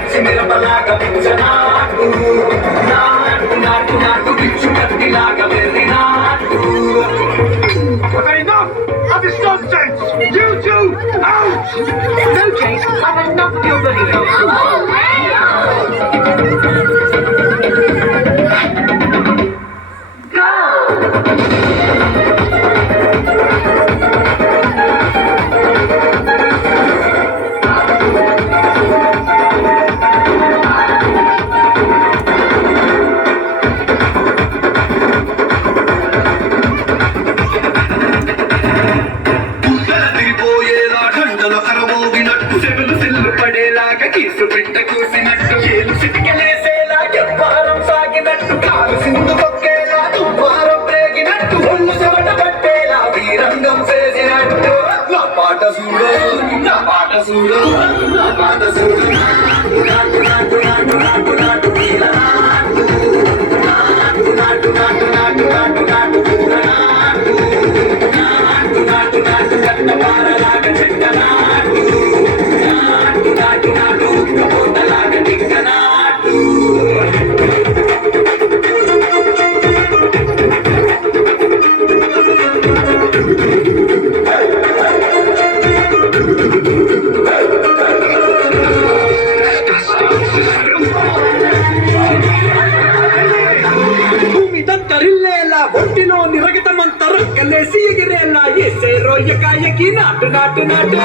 పచ్చి మిరపలాగా పెంచనాటు నాటు నాటు నాటు పిచ్చు కత్తిలాగా వెళ్ళినాటు. Enough of this nonsense! You two, out! No, Chase, I've had enough of your bloody nonsense. Keys బిడ్డ కూసినట్టు ఏలు సిటికలేసేలా ఎవ్వారం సాగినట్టు కాలు సింధు కొక్కేలా దువ్వారం ప్రేగినట్టు ఒళ్ళు చెమట పట్టేలా వీరంగం చేసినట్టు నా పాట చూడు నా పాట చూడు నా పాట చూడు నాటు నాటు నాటు నాటు నాటు వీర నాటు నాటు నాటు నాటు నాటు నాటు నాటు పూర నాటు నాటు నాటు నాటు కట్టపారలాగా చెట్ట నాటు నాటు నాటు నాటు ఉక్కబోతలాగా దిక్క నాటు. భూమిదంతరిల్లేలా ఒంటిలో నిరగతమంత రక్కలేసి ఎగిరేలా ఏసే రోయ్యకాయకి నాటు నాటు నాటు.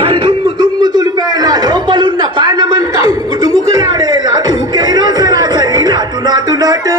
మరి దుమ్ము దుమ్ము దులిపేలా లోపలున్న పానమంతా కుటుముకులాడేలా తూకేరో సరాసరి నాటు నాటు నాటు.